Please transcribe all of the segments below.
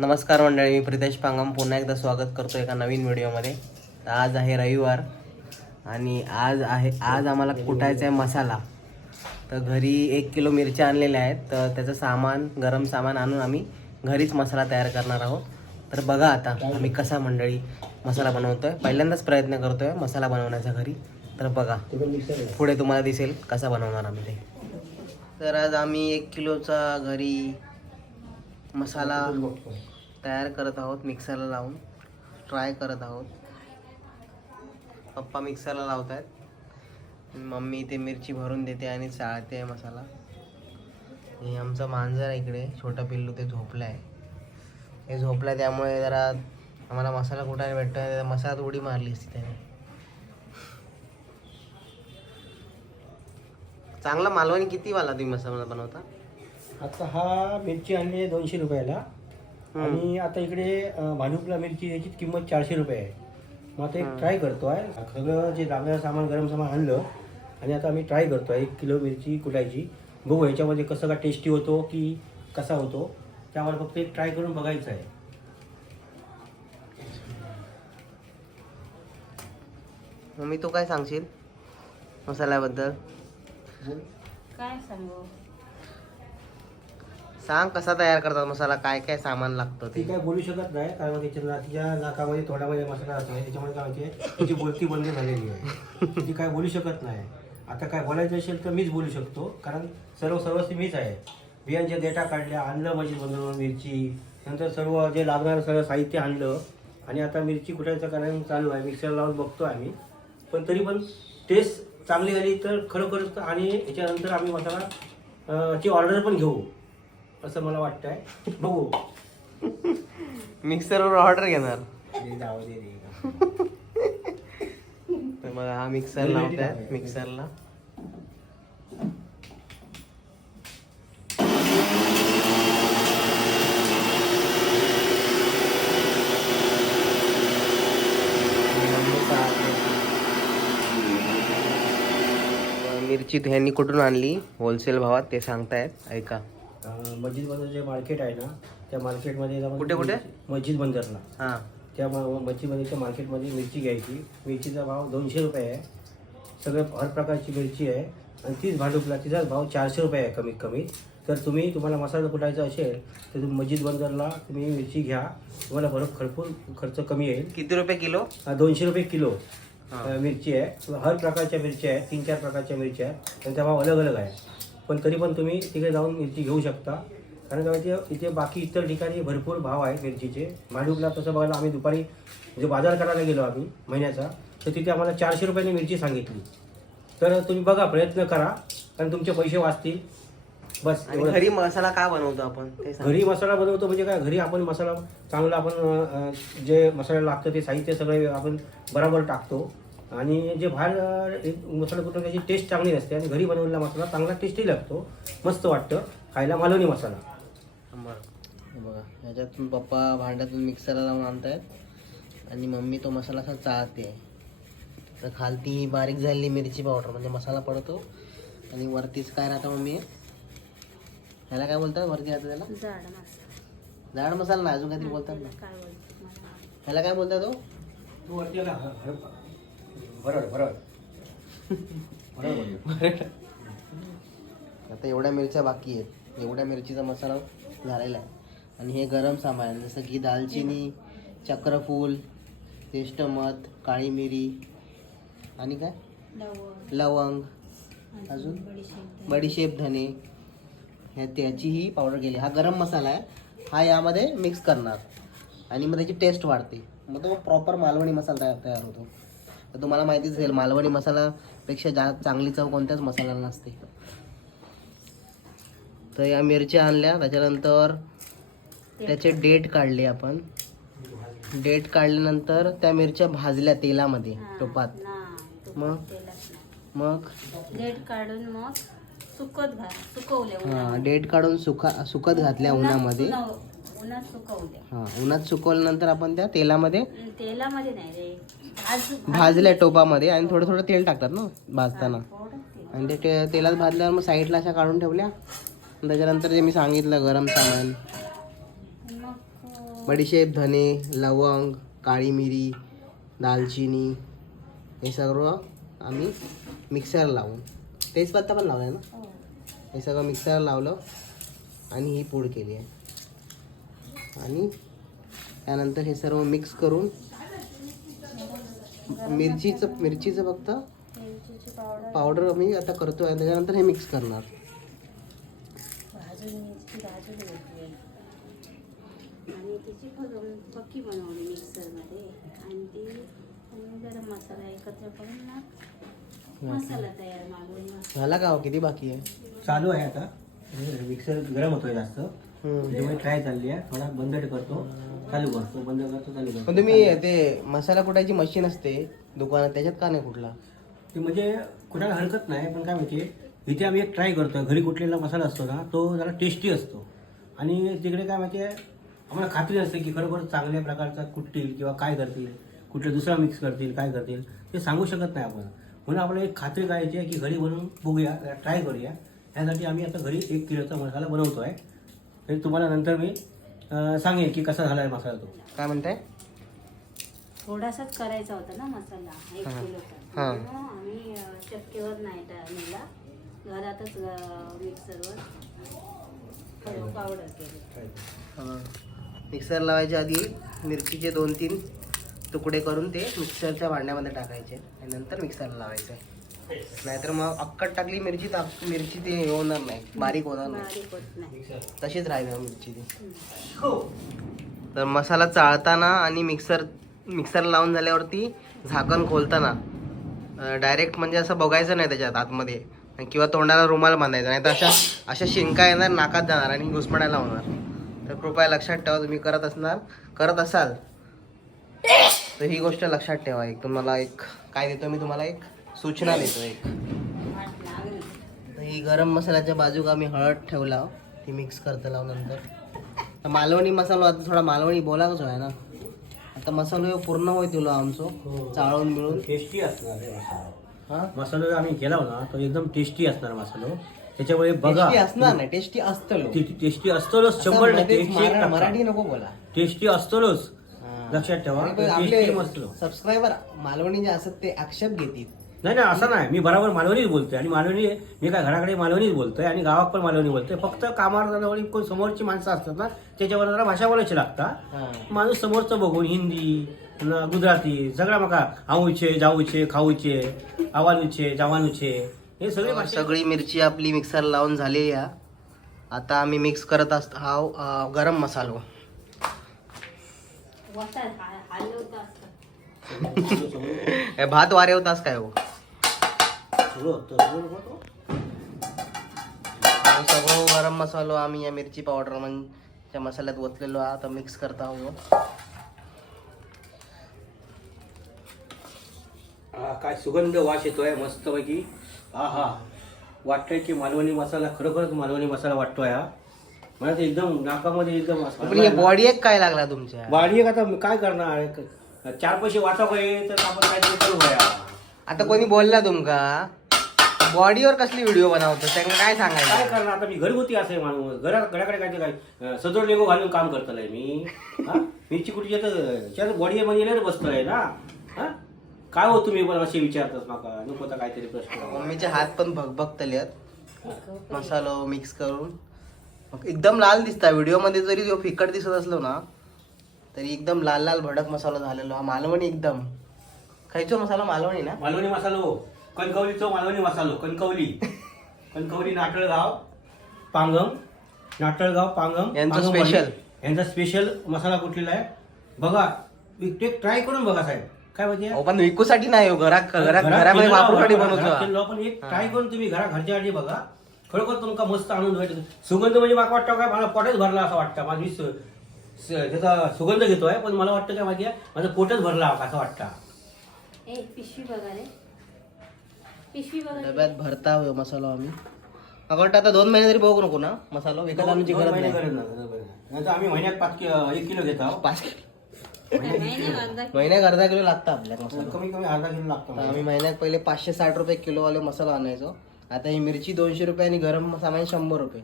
नमस्कार मंडळी मी प्रितेश पांगम पुन्हा एकदा स्वागत करतो एका नवीन व्हिडिओमध्ये. तर आज आहे रविवार आणि आज आहे आज आम्हाला कुटायचा आहे मसाला. तर घरी एक किलो मिरच्या आणलेल्या आहेत तर त्याचं सामान गरम सामान आणून आम्ही घरीच मसाला तयार करणार आहोत. तर बघा आता आम्ही कसा मंडळी मसाला बनवतोय. पहिल्यांदाच प्रयत्न करतोय मसाला बनवण्याचा घरी. तर बघा पुढे तुम्हाला दिसेल कसा बनवणार आम्ही ते. तर आज आम्ही एक किलोचा घरी मसाला तयार करत आहोत मिक्सरला लावून. ट्राय करत आहोत. पप्पा मिक्सरला लावत आहेत मम्मी ते मिरची भरून देते आणि चाळते आहे मसाला. हे आमचं मांजर आहे इकडे. छोटा पिल्लू ते झोपलं आहे हे झोपलं आहे त्यामुळे जरा आम्हाला मसाला कुठाने भेटतो मसाला उडी मारली असती त्याने. चांगला मालवणी किती वाला तुम्ही मसाला बनवता? आता हा मिरची आणली आहे दोनशे रुपयाला. आणि आता इकडे अं, भांडुपला मिरची याची किंमत चारशे रुपये आहे. मग आता एक ट्राय करतो आहे सगळं जे लागणारं सामान गरम सामान आणलं आणि आता आम्ही ट्राय करतो आहे एक किलो मिरची कुटायची. बघू याच्यामध्ये कसं का टेस्टी होतो की कसा होतो. त्यावर फक्त एक ट्राय करून बघायचं आहे. मम्मी तू काय सांगशील मसाल्याबद्दल? काय सांगू? सांग कसा तयार करतात मसाला काय काय सामान लागतं ती? ते काय बोलू शकत नाही कारण तिच्या ना- तिच्या नाकामध्ये थोडामध्ये मसाला असतो त्याच्यामुळे काय होते तिची बोलती बंद झालेली आहे. ती काय बोलू शकत नाही. आता काय बोलायचं असेल तर मीच बोलू शकतो कारण सर्व सर्वस्वी मीच आहे. बियांच्या डेटा काढल्या आणलं म्हणजे बनवून मिरची नंतर सर्व जे लागणारं सगळं साहित्य आणलं आणि आता मिरची कुठायचं कारण चालू आहे मिक्सर लावून बघतो आम्ही. पण तरी पण टेस्ट चांगली झाली तर खरोखरच आणि याच्यानंतर आम्ही मसाला अं, ची ऑर्डर पण घेऊ. असं मला वाटतं आहे बघू. मिक्सरवर ऑर्डर घेणार. दे जाऊ दे रे. तर मग हा मिक्सर लावताय. मिक्सरला. मिरची ह्यांनी कुठून आणली? होलसेल भावात ते सांगतायत. ऐका. मस्जिद बंदर जे मार्केट आहे ना त्या मार्केटमध्ये जाऊन कुठे, कुठे? मस्जिद बंदरला. हां. त्या म- मच्छी बंदरच्या मार्केटमध्ये मिरची घ्यायची. मिरचीचा भाव दोनशे रुपये आहे. सगळं हर प्रकारची मिरची आहे. आणि तीच भांडुपला तिचाच भाव चारशे रुपये आहे कमीत कमी. तर तुम्ही तुम्हाला मसाला कुटायचा असेल तर तुम्ही मस्जिद बंदरला तुम्ही मिरची घ्या. तुम्हाला बरं खरपूर खर्च कमी येईल. किती रुपये किलो? दोनशे रुपये किलो. अं, मिरची आहे. हर प्रकारच्या मिरच्या आहेत तीन चार प्रकारच्या मिरच्या आहेत. त्यांचा भाव अलग अलग आहे पण तरी पण तुम्ही तिकडे जाऊन मिरची घेऊ शकता. कारण काय माहिती इथे बाकी इतर ठिकाणी भरपूर भाव आहे मिरचीचे. मांडूपला तसं बघायला आम्ही दुपारी जे बाजार करायला गेलो आम्ही महिन्याचा तर तिथे आम्हाला चारशे रुपयाने मिरची सांगितली. तर तुम्ही बघा प्रयत्न करा कारण तुमचे पैसे वाचतील. बस. घरी मसाला का बनवतो आपण. घरी मसाला बनवतो म्हणजे काय घरी आपण मसाला चांगला आपण जे मसाला लागतं ते साहित्य सगळे आपण बरोबर टाकतो. आणि जे बाहेर एक मसाला कुठून त्याची टेस्ट चांगली नसते आणि घरी बनवलेला मसाला चांगला टेस्टी लागतो. मस्त वाटतं. खायला मालवणी मसाला. बरं. हे बघा ह्याच्यातून पप्पा भांड्यातून मिक्सरला लावून आणतायत. आणि मम्मी तो मसाला असा चाळते तर खालती ही बारीक झालेली मिरची पावडर म्हणजे मसाला पडतो. आणि वरतीच काय राहतं मम्मी? ह्याला काय बोलतात? वरती राहतं त्याला? जाड मसाला. ना अजून काहीतरी बोलतात ना. काय बोलतो मला ह्याला काय बोलतात तो तू वरती भरड भरड. आता एवढ्या मिरच्या बाकी आहेत. एवढ्या मिरचीचा मसाला झालेला आहे. आणि हे गरम सामान जसं की दालचिनी चक्रफूल तेष्टमध काळी मिरी आणि काय? लवंग. लवंग. अजून? बडीशेप बडीशेप धने. ह्या त्याची ही पावडर केली. हा गरम मसाला आहे. हा यामध्ये मिक्स करणार. आणि मग त्याची टेस्ट वाढते. मग तो प्रॉपर मालवणी मसाला तयार तयार होतो. तर तुम्हाला माहितीच असेल मालवणी मसालापेक्षा जा चांगली चव कोणत्याच मसाल्याला नसते. तर या मिरच्या आणल्या त्याच्यानंतर त्याचे डेट काढले आपण. डेट काढल्यानंतर त्या मिरच्या भाजल्या तेलामध्ये तुपात. मग? मग? लेट काढून मग सुकत घाल सुकवले हा. डेट काढून सुका सुकत घातल्या उन्हामध्ये. उन्हात- उन्हात सुकवले हा उन्हात सुकवल्यानंतर आपण त्या तेलामध्ये तेलामध्ये नाही रे. भाज भाजल्या टोपामध्ये आणि थोडं थोडं तेल टाकतात ना भाजताना. थोडं तेल. आणि ते ते तेलात भाजल्यावर मग साईडला अशा काढून ठेवल्या. आणि त्याच्यानंतर जे मी सांगितलं गरम सामान. मग बडीशेप धने लवंग काळी मिरी दालचिनी हे सगळं आम्ही मिक्सरला लावून. तेजपत्ता पण लावला ना? हो. हे सगळं मिक्सरला लावलं आणि ही पूड केली आहे. आणि त्यानंतर हे सर्व मिक्स करून मिरचीचं मिरचीचं फक्त मिरचीची पावडर पावडर मी आता करतो आहे त्याच्यानंतर हे मिक्स करणार. भाजून मिरची भाजून घेतली. आणि तिची फक- पक्की बनवली मिक्सरमध्ये आणि ती आणि गरम मसाला एकत्र करून ना मसाला तयार मागून मसाला झाला का हो? किती बाकी आहे? चालू आहे आता. मिक्सर गरम होतोय जास्त. ट्राय चालली आहे. थोडा बंद करतो. चालू करतो. बंद करतो चालू करतो. पण तुम्ही ते मसाला कुटायची मशीन असते दुकानात त्याच्यात का नाही कुठला? ते म्हणजे कुणाला हरकत नाही पण काय माहिती इथे आम्ही एक ट्राय करतो घरी कुठलेला मसाला असतो ना तो जरा टेस्टी असतो. आणि तिकडे काय माहिती आहे आम्हाला खात्री असते की खरोखर चांगल्या प्रकारचा कुटतील किंवा काय करतील कुठले दुसरा मिक्स करतील काय करतील ते सांगू शकत नाही आपण. म्हणून आपल्याला एक खात्री करायची आहे की घरी बनवून बघूया ट्राय करूया. ह्यासाठी आम्ही आता घरी एक किलोचा मसाला बनवतो आहे ते तुम्हाला नंतर मी अं, सांगेन की कसा झाला आहे मसाला तो. काय म्हणताय? थोडासाच करायचा होता ना मसाला एक हा. किलोचा हा. म्हणून आम्ही अ, चक्कीवर नाही टा- नेला. घरातच अ, मिक्सरवर. सर्व पावडर केली मिक्सर लावायच्या आधी मिरचीचे दोन तीन तुकडे करून ते मिक्सरच्या भांड्यामध्ये टाकायचे आणि नंतर मिक्सरला लावायचे. नाहीतर मग अक्कट टाकली मिरची तर मिरची ते हे होणार नाही बारीक होणार नाही. बारीक होत नाही. तशीच राहील मिरची ती. तर मसाला चाळताना आणि मिक्सर मिक्सर लावून झाल्यावरती झाकण खोलताना डायरेक्ट म्हणजे असं बघायचं नाही त्याच्यात आतमध्ये. किंवा तोंडाला रुमाल बांधायचा नाही तर अशा अशा शिंका येणार नाकात जाणार आणि घुसमडायला होणार. तर कृपया लक्षात ठेवा तुम्ही करत असणार करत असाल तर ही गोष्ट लक्षात ठेवा एक. तुम्हाला एक काय देतो मी तुम्हाला एक? सूचना देतो एक. तर ही गरम मसाल्याच्या बाजूक आम्ही हळद ठेवला. ती मिक्स करता नंतर. तर मालवणी मसालो आता थोडा मालवणी बोलाकच आहे ना. आता मसालो पूर्ण होय तुला आमचो. चाळून मिळून टेस्टी असणार मसाला. हा? आम्ही केला ना तो एकदम टेस्टी असणार मसाला. त्याच्यामुळे बघा. टेस्टी असणार नाही टेस्टी असतलो. टेस्टी असतोच शंभर टक्के. मराठी नको बोला. टेस्टी असतोच हा. लक्षात ठेवा सबस्क्रायबर मालवणी जे असतात ते आक्षेप घेतील. नाही नाही असं नाही. मी बरोबर मालवणीच बोलतोय. आणि मालवणी मी काय घराकडे मालवणीच बोलतोय आणि गावात पण मालवणी बोलतोय. फक्त कामावर जाण्यावर कोण समोरची माणसं असतात ना त्याच्यावर जरा भाषा बोलायची लागतात. हा. माणूस समोरचं बघून हिंदी न गुजराती सगळा मका आऊचे जाऊचे खाऊचे आवानूचे जवानूचे हे सगळे भाषा सगळी मिरची आपली मिक्सर लावून झालेली आहे. आता आम्ही मिक्स करत असत हा गरम मसालो. भात वारे होतास काय हो? सगळं- गरम मसालो आम्ही या मिरची पावडर म्हणजे मसाल्यात ओतलेलो आता मिक्स करता आहोत हा काय सुगंध वास येतोय मस्तपैकी. हा हा. वाटतंय की मालवणी मसाला खरोखरच मालवणी मसाला वाटतोय हा. मला ते एकदम नाकामध्ये एकदम बॉडी एक काय लागला तुमच्या? वाढी एक आता काय करणार? क- चार पैसे वाचा पाहिजे तर आपण काहीतरी करू आता कोणी बोलला तुमका? बॉडीवर कसली व्हिडिओ बनवतो? त्यांना काय काय सांगायचं करणार? आता मी घरगुती असे माणूस घरात घराकडे काय ते काय सदोड लेगो घालून काम करतलंय मी. हा? मीची कुठे येतं बॉडी मध्ये येणार बसतोय ना? हा? काय हो तुम्ही पण असे विचारतात माका? नको तर काहीतरी प्रश्न मम्मीचे हात पण भगभगतले आहेत. मसालो मिक्स करून. मग एकदम लाल दिसता. व्हिडिओमध्ये जरी तो फिकट दिसत असलो ना तरी एकदम लाल लाल भडक मसाला झालेलो. हा मालवणी एकदम. खायचो मसाला मालवणी ना? मालवणी मसालो कणकवलीचो मालवणी मसालो कणकवली. कणकवली नाटळगाव पांगम. नाटळगाव पांगम. यांचं special. वाली. यांचा स्पेशल मसाला कुठलेला आहे? बघा ते ट्राय करून बघा साहेब. काय म्हणजे अहो, पण विकूसाठी नाही हो घरात घरामध्ये वापरूसाठी बनवतो. पण एक ट्राय करून तुम्ही घरा घरच्यासाठी बघा. खरोखर तुमका मस्त आनंद भेटेल सुगंध म्हणजे मला वाटतं काय मला पोटच भरला असं वाटतं. माझी स- स- त्याचा सुगंध घेतोय पण मला वाटतं काय माहिती आहे माझं पोटच भरला असं वाटतं. ए पिशवी बघा रे. पिशवी बघा रे. डब्यात भरता हो मसाला आम्ही. मला वाटतं आता दोन महिने तरी बघू नको ना मसाला. विकत गरज नाही. नाहीतर आम्ही महिन्यात पाच कि- एक किलो घेतो. पाच नाही अर्धा महिन्यात अर्धा किलो लागतं आपल्याला मसाला. कमी कमी अर्धा किलो लागतो आता आम्ही महिन्यात पहिले पाचशे साठ रुपये किलोवाले मसाला आणायचो. आता ही मिरची दोनशे रुपये आणि गरम सामान शंभर रुपये.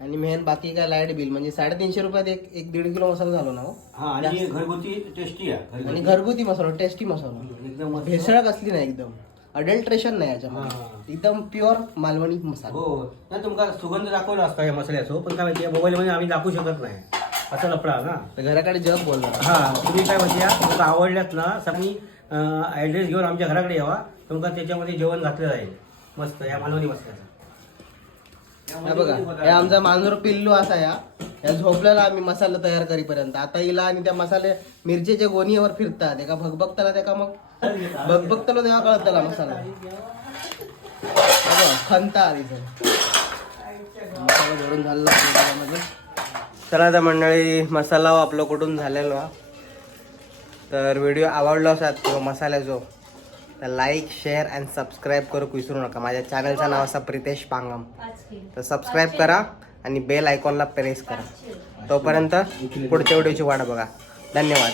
आणि मेन बाकी काय लाइट बिल म्हणजे साडेतीनशे रुपयात एक एक दीड किलो मसाला झालो ना हो. हा आणि घरगुती टेस्टी आहे आणि घरगुती. घरगुती मसाला टेस्टी मसाला. एकदम मस्त. भेसळ कसली नाही एकदम. अडल्ट्रेशन नाही याच्यामध्ये. एकदम प्युअर मालवणी मसाला. हो नाही तुमका सुगंध दाखवला असता या मसाल्याचो पण काय माहिती मोबाईल मध्ये आम्ही दाखवू शकत नाही. असं लफडा ना. तर घराकडे जग बोलणार. हा तुम्ही काय माहिती तुमका आवडल्यात ना सगळी ऍड्रेस घेऊन आमच्या घराकडे यावा. तुमका त्याच्यामध्ये जेवण घातलं जाईल मस्त या मालवणी मसाल्याचं. बघा हे आमचा मांजर पिल्लू असा या. या झोपल्याला आम्ही मसाला तयार करीपर्यंत. आता हिला आणि त्या मसाले मिरचीच्या गोणीवर फिरतात. एका भगभगताला त्या मग. भगभगताला तेव्हा कळतला मसाला. खंता आली मसाला भरून झालेला चला तर मंडळी मसाला हो आपलं कुठून झालेलो हो. तर व्हिडिओ आवडलो असा किंवा मसाल्याचो तर लाईक शेअर अँड सबस्क्राईब करूक विसरू नका. माझ्या चॅनलचं नाव असा प्रितेश पांगम. तर सबस्क्राईब करा. आणि बेल आयकॉनला प्रेस करा. तोपर्यंत पुढच्या व्हिडिओची वाट बघा. धन्यवाद.